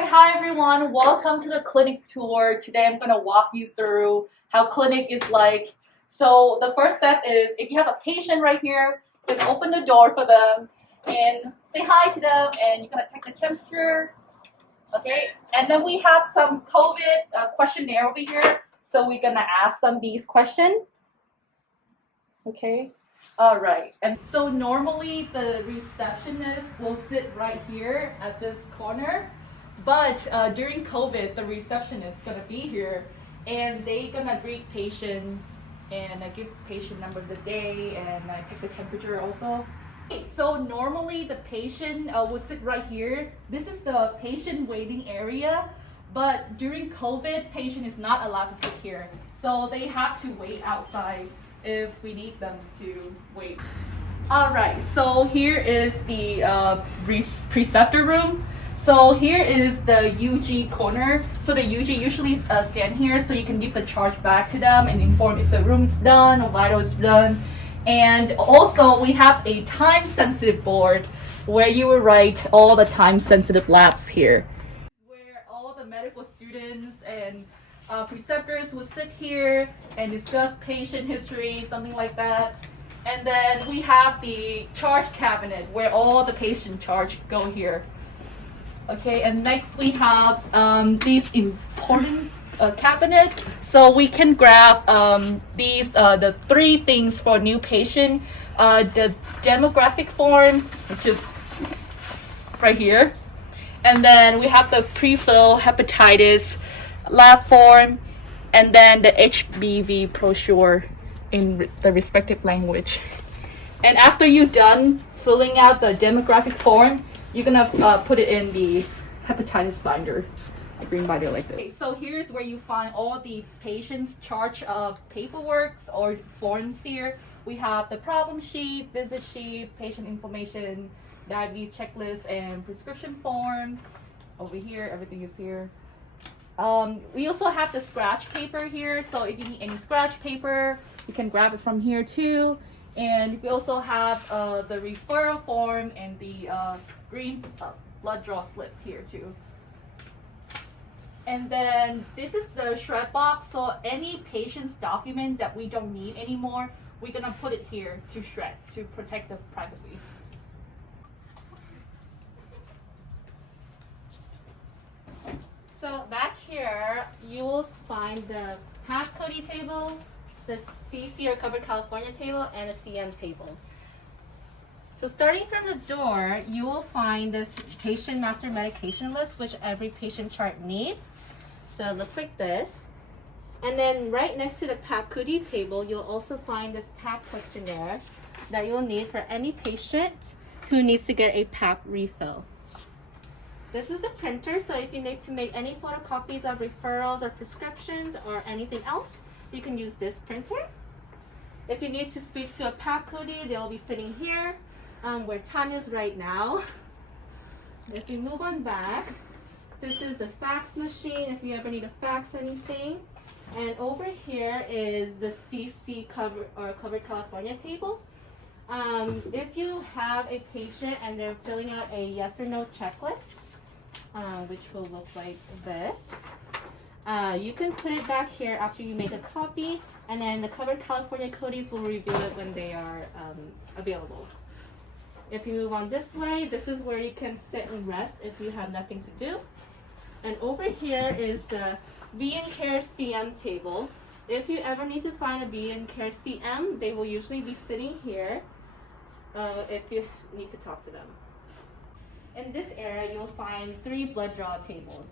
Alright, hi everyone. Welcome to the clinic tour. Today I'm going to walk you through how clinic is like. So the first step is if you have a patient right here, you can open the door for them and say hi to them, and you're going to take the temperature. Okay, and then we have some COVID questionnaire over here. So we're going to ask them these questions. Okay. All right. And so normally the receptionist will sit right here at this corner. But during COVID, the receptionist is gonna be here, and they gonna greet patient and give patient number of the day and take the temperature also. Okay, so normally the patient will sit right here. This is the patient waiting area, but during COVID, patient is not allowed to sit here, so they have to wait outside if we need them to wait. All right, so here is the preceptor room. So here is the UG corner. So the UG usually stand here, so you can give the charge back to them and inform if the room is done or vital is done. And also we have a time-sensitive board where you will write all the time-sensitive labs here. Where all the medical students and preceptors will sit here and discuss patient history, something like that. And then we have the charge cabinet where all the patient charge go here. Okay, and next we have these important cabinet. So we can grab these the three things for new patient. The demographic form, which is right here. And then we have the pre-fill hepatitis lab form, and then the HBV brochure in the respective language. And after you're done filling out the demographic form, you're gonna put it in the hepatitis binder, a green binder like this. Okay, so here's where you find all the patient's charge of paperwork or forms here. We have the problem sheet, visit sheet, patient information, diabetes checklist, and prescription form. Over here, everything is here. We also have the scratch paper here, so if you need any scratch paper, you can grab it from here too. And we also have the referral form and the green blood draw slip here too. And then this is the shred box, so any patient's document that we don't need anymore, we're gonna put it here to shred to protect the privacy. So back here, you will find the PAP Cody table, the CC or Covered California table, and a CM table. So starting from the door, you will find this patient master medication list, which every patient chart needs. So it looks like this. And then right next to the PAP Cody table, you'll also find this PAP questionnaire that you'll need for any patient who needs to get a PAP refill. This is the printer, so if you need to make any photocopies of referrals or prescriptions or anything else, you can use this printer. If you need to speak to a PAP Cody, they'll be sitting here where Tan is right now. If we move on back, this is the fax machine if you ever need to fax anything. And over here is the CC Covered California table. If you have a patient and they're filling out a yes or no checklist, which will look like this. You can put it back here after you make a copy, and then the Covered California Codies will review it when they are available. If you move on this way, this is where you can sit and rest if you have nothing to do. And over here is the Vncares CM table. If you ever need to find a Vncares CM, they will usually be sitting here if you need to talk to them. In this area, you'll find 3 blood draw tables.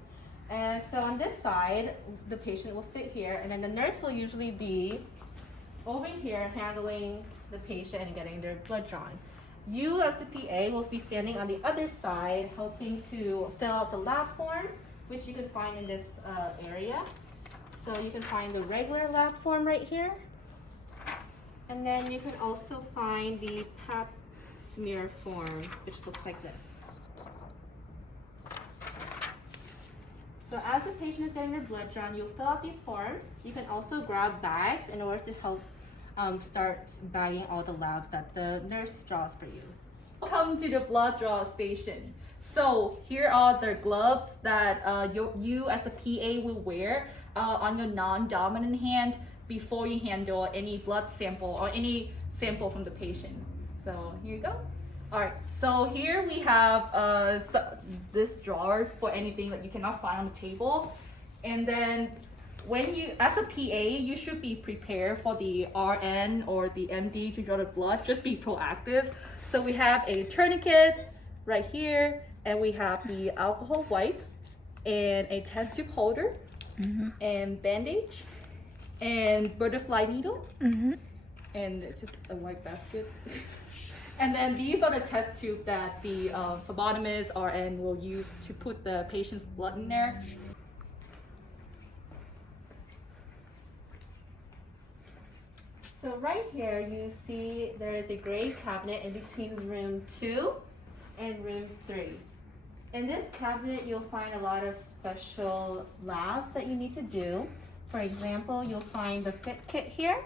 And so on this side, the patient will sit here, and then the nurse will usually be over here handling the patient and getting their blood drawn. You as the PA will be standing on the other side helping to fill out the lab form, which you can find in this area. So you can find the regular lab form right here. And then you can also find the pap smear form, which looks like this. So as the patient is getting their blood drawn, you'll fill out these forms. You can also grab bags in order to help start bagging all the labs that the nurse draws for you. Welcome to the blood draw station. So here are the gloves that you as a PA will wear on your non-dominant hand before you handle any blood sample or any sample from the patient. So here you go. All right, so here we have this drawer for anything that you cannot find on the table. And then when you, as a PA, you should be prepared for the RN or the MD to draw the blood. Just be proactive. So we have a tourniquet right here, and we have the alcohol wipe, and a test tube holder, and bandage, and butterfly needle, and just a white basket. And then these are the test tube that the phlebotomist RN will use to put the patient's blood in there. So right here you see there is a gray cabinet in between room 2 and room 3. In this cabinet you'll find a lot of special labs that you need to do. For example, you'll find the fit kit here.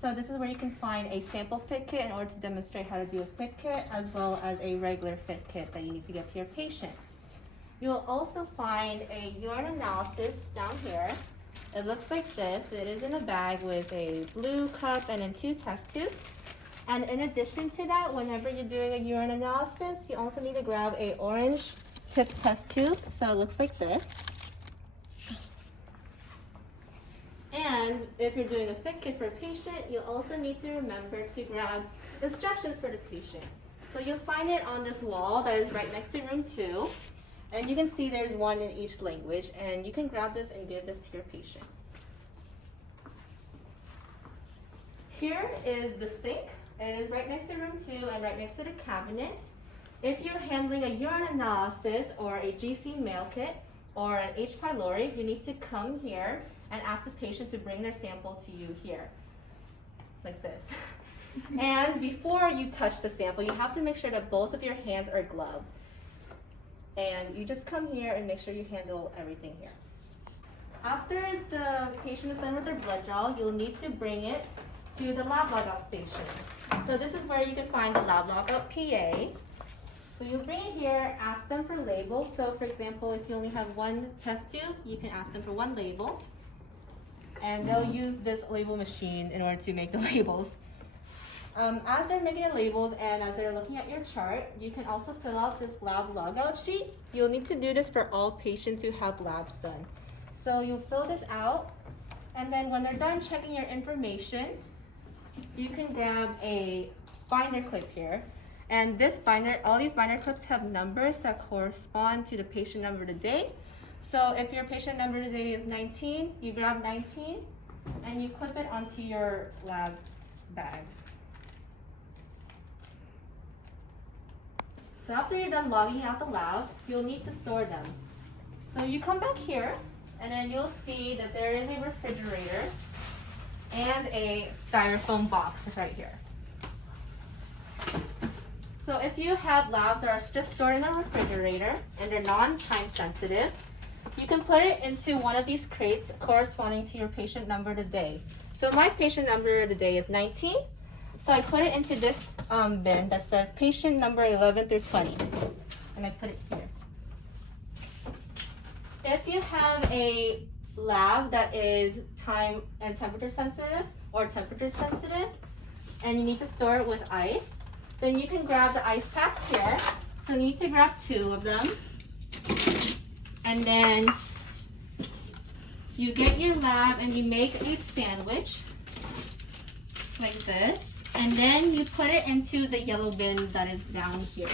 So this is where you can find a sample fit kit in order to demonstrate how to do a fit kit, as well as a regular fit kit that you need to get to your patient. You'll also find a urine analysis down here. It looks like this. It is in a bag with a blue cup and then 2 test tubes. And in addition to that, whenever you're doing a urine analysis, you also need to grab a orange tip test tube. So it looks like this. And if you're doing a fit kit for a patient, you'll also need to remember to grab instructions for the patient. So you'll find it on this wall that is right next to room 2. And you can see there's one in each language, and you can grab this and give this to your patient. Here is the sink. It is right next to room 2 and right next to the cabinet. If you're handling a urine analysis or a GC mail kit or an H. pylori, you need to come here and ask the patient to bring their sample to you here, like this. And before you touch the sample, you have to make sure that both of your hands are gloved. And you just come here and make sure you handle everything here. After the patient is done with their blood draw, you'll need to bring it to the lab logout station. So this is where you can find the lab logout PA. So you'll bring it here, ask them for labels. So for example, if you only have 1 test tube, you can ask them for 1 label. And they'll use this label machine in order to make the labels. As they're making the labels and as they're looking at your chart, you can also fill out this lab logout sheet. You'll need to do this for all patients who have labs done. So you'll fill this out, and then when they're done checking your information, you can grab a binder clip here. And this binder, all these binder clips have numbers that correspond to the patient number of the day. So if your patient number today is 19, you grab 19 and you clip it onto your lab bag. So after you're done logging out the labs, you'll need to store them. So you come back here and then you'll see that there is a refrigerator and a styrofoam box right here. So if you have labs that are just stored in a refrigerator and they're non-time sensitive, you can put it into one of these crates corresponding to your patient number of the day. So my patient number of the day is 19. So I put it into this bin that says patient number 11 through 20. And I put it here. If you have a lab that is time and temperature sensitive or temperature sensitive, and you need to store it with ice, then you can grab the ice packs here. So you need to grab 2 of them. And then you get your lab and you make a sandwich like this. And then you put it into the yellow bin that is down here.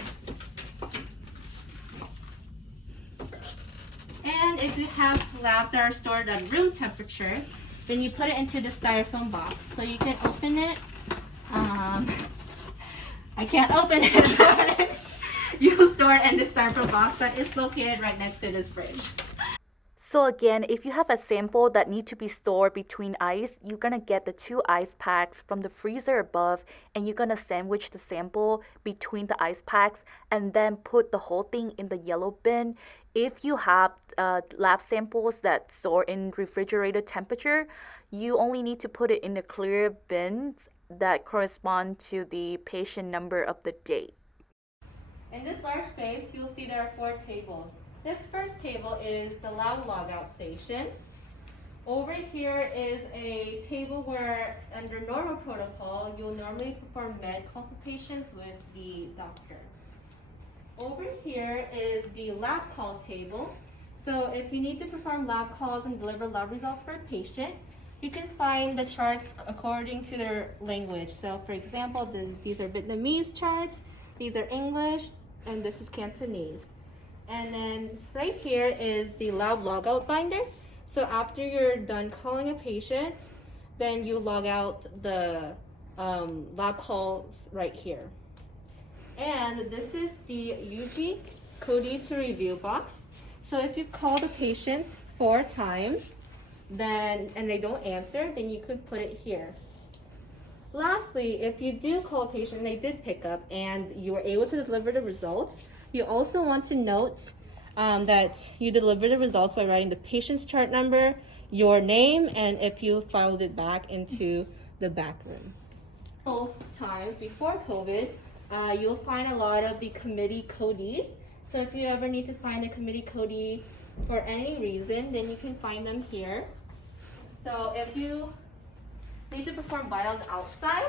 And if you have labs that are stored at room temperature, then you put it into the styrofoam box. So you can open it. I can't open it, but you'll store it in the styrofoam box that is located right next to this fridge. So again, if you have a sample that need to be stored between ice, you're gonna get the 2 ice packs from the freezer above, and you're gonna sandwich the sample between the ice packs and then put the whole thing in the yellow bin. If you have lab samples that store in refrigerated temperature, you only need to put it in the clear bins that correspond to the patient number of the day. In this large space, you'll see there are 4 tables. This first table is the lab logout station. Over here is a table where, under normal protocol, you'll normally perform med consultations with the doctor. Over here is the lab call table. So if you need to perform lab calls and deliver lab results for a patient, you can find the charts according to their language. So for example, these are Vietnamese charts, these are English, and this is Cantonese. And then right here is the lab logout binder. So after you're done calling a patient, then you log out the lab calls right here. And this is the UG Cody to review box. So if you've called a patient 4 times, and they don't answer, then you could put it here. Lastly, if you do call a patient and they did pick up and you were able to deliver the results, you also want to note that you delivered the results by writing the patient's chart number, your name, and if you filed it back into the back room. Times before COVID, you'll find a lot of the committee codees. So if you ever need to find a committee codee for any reason, then you can find them here. So if you need to perform vitals outside,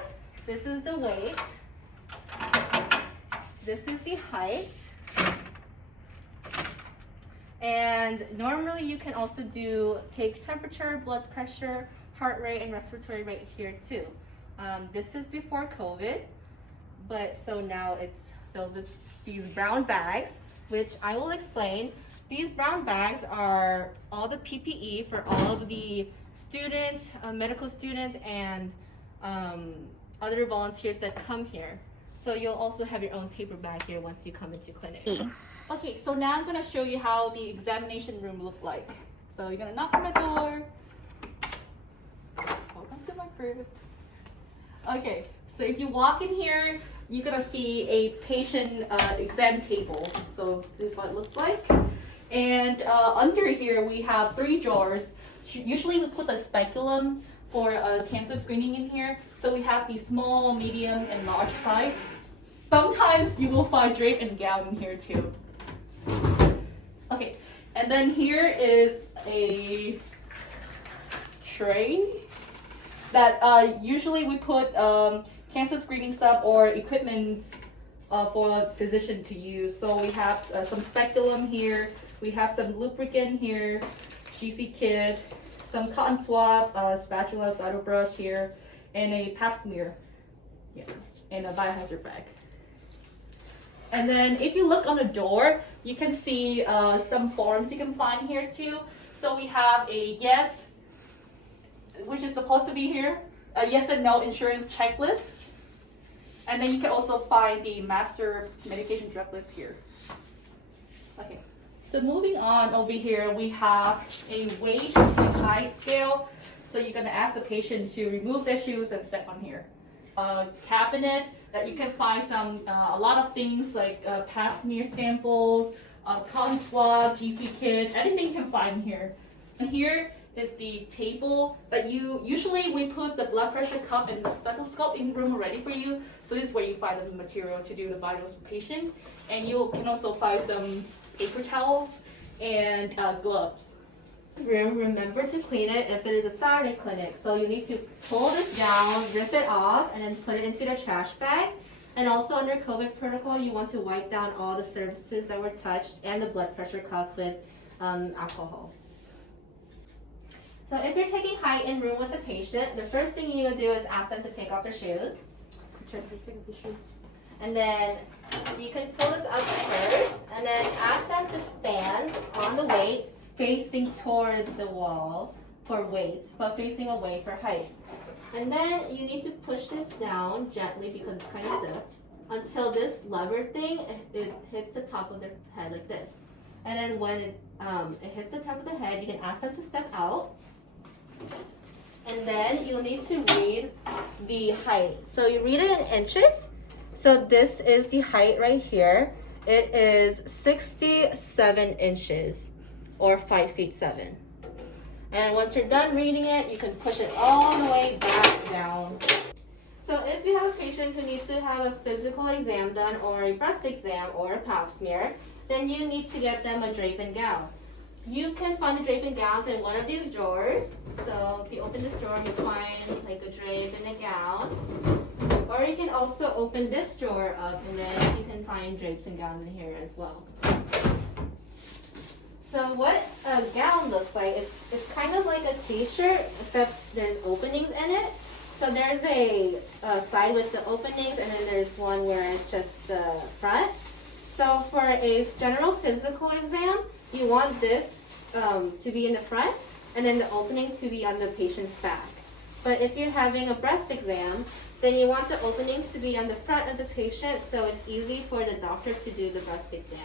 this is the weight, this is the height, and normally you can also take temperature, blood pressure, heart rate, and respiratory rate here too. This is before COVID, but so now it's filled with these brown bags, which I will explain. These brown bags are all the PPE for all of the students, medical students, and other volunteers that come here. So you'll also have your own paper bag here once you come into clinic. Okay, so now I'm gonna show you how the examination room look like. So you're gonna knock on my door. Welcome to my crib. Okay, so if you walk in here, you're gonna see a patient exam table. So this is what it looks like. And under here we have 3 drawers. Usually we put the speculum for cancer screening in here. So we have the small, medium, and large size. Sometimes you will find drape and gown in here too. Okay, and then here is a tray that usually we put cancer screening stuff or equipment for a physician to use. So we have some speculum here, we have some lubricant here, GC kit, some cotton swab, spatula, saddle brush here, and a pap smear, yeah, and a biohazard bag. And then if you look on the door, you can see some forms you can find here too. So we have a yes, which is supposed to be here, a yes and no insurance checklist. And then you can also find the master medication drug list here. Okay, so moving on over here, we have a weight and height scale. So you're gonna ask the patient to remove their shoes and step on here. Cabinet that you can find a lot of things like pap smear samples, cotton swab, GC kit, anything you can find here. And here is the table that usually we put the blood pressure cuff and the stethoscope in the room already for you. So this is where you find the material to do the vitals for patient. And you can also find some paper towels and gloves. Remember to clean it if it is a Saturday clinic. So you need to pull this down, rip it off, and then put it into the trash bag. And also under COVID protocol, you want to wipe down all the surfaces that were touched and the blood pressure cuff with alcohol. So if you're taking height in room with the patient, the first thing you need to do is ask them to take off their shoes. And then you can pull this up first, and then ask them to stand on the weight facing towards the wall for weight, but facing away for height. And then you need to push this down gently because it's kind of stiff until this lever thing, it hits the top of their head like this. And then when it hits the top of the head, you can ask them to step out. And then you'll need to read the height. So you read it in inches. So this is the height right here. It is 67 inches or 5 feet 7. And once you're done reading it, you can push it all the way back down. So if you have a patient who needs to have a physical exam done or a breast exam or a pap smear, then you need to get them a drape and gown. You can find the drape and gowns in one of these drawers. So if you open this drawer, you'll find like a drape and a gown. Or you can also open this drawer up and then you can find drapes and gowns in here as well. So what a gown looks like, it's kind of like a t-shirt, except there's openings in it. So there's a side with the openings, and then there's one where it's just the front. So for a general physical exam, you want this to be in the front, and then the opening to be on the patient's back. But if you're having a breast exam, then you want the openings to be on the front of the patient, so it's easy for the doctor to do the breast exam.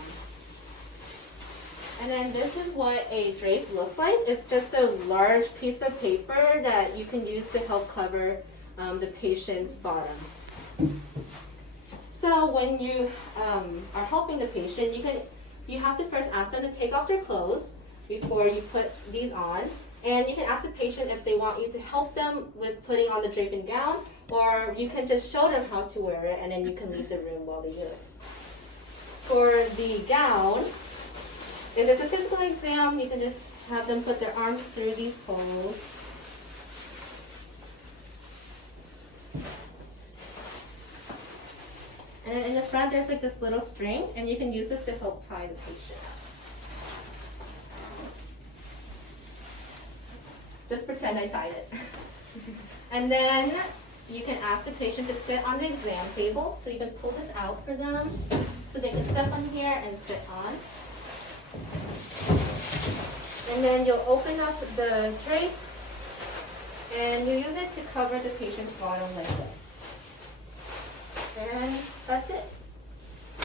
And then this is what a drape looks like. It's just a large piece of paper that you can use to help cover the patient's bottom. So when you are helping the patient, you have to first ask them to take off their clothes before you put these on. And you can ask the patient if they want you to help them with putting on the drape and gown, or you can just show them how to wear it and then you can leave the room while they do it. For the gown, if it's a physical exam, you can just have them put their arms through these holes. And then in the front, there's like this little string, and you can use this to help tie the patient. Just pretend I tied it. And then you can ask the patient to sit on the exam table. So you can pull this out for them so they can step on here and sit on. And then you'll open up the drape and you use it to cover the patient's bottom like this. And that's it.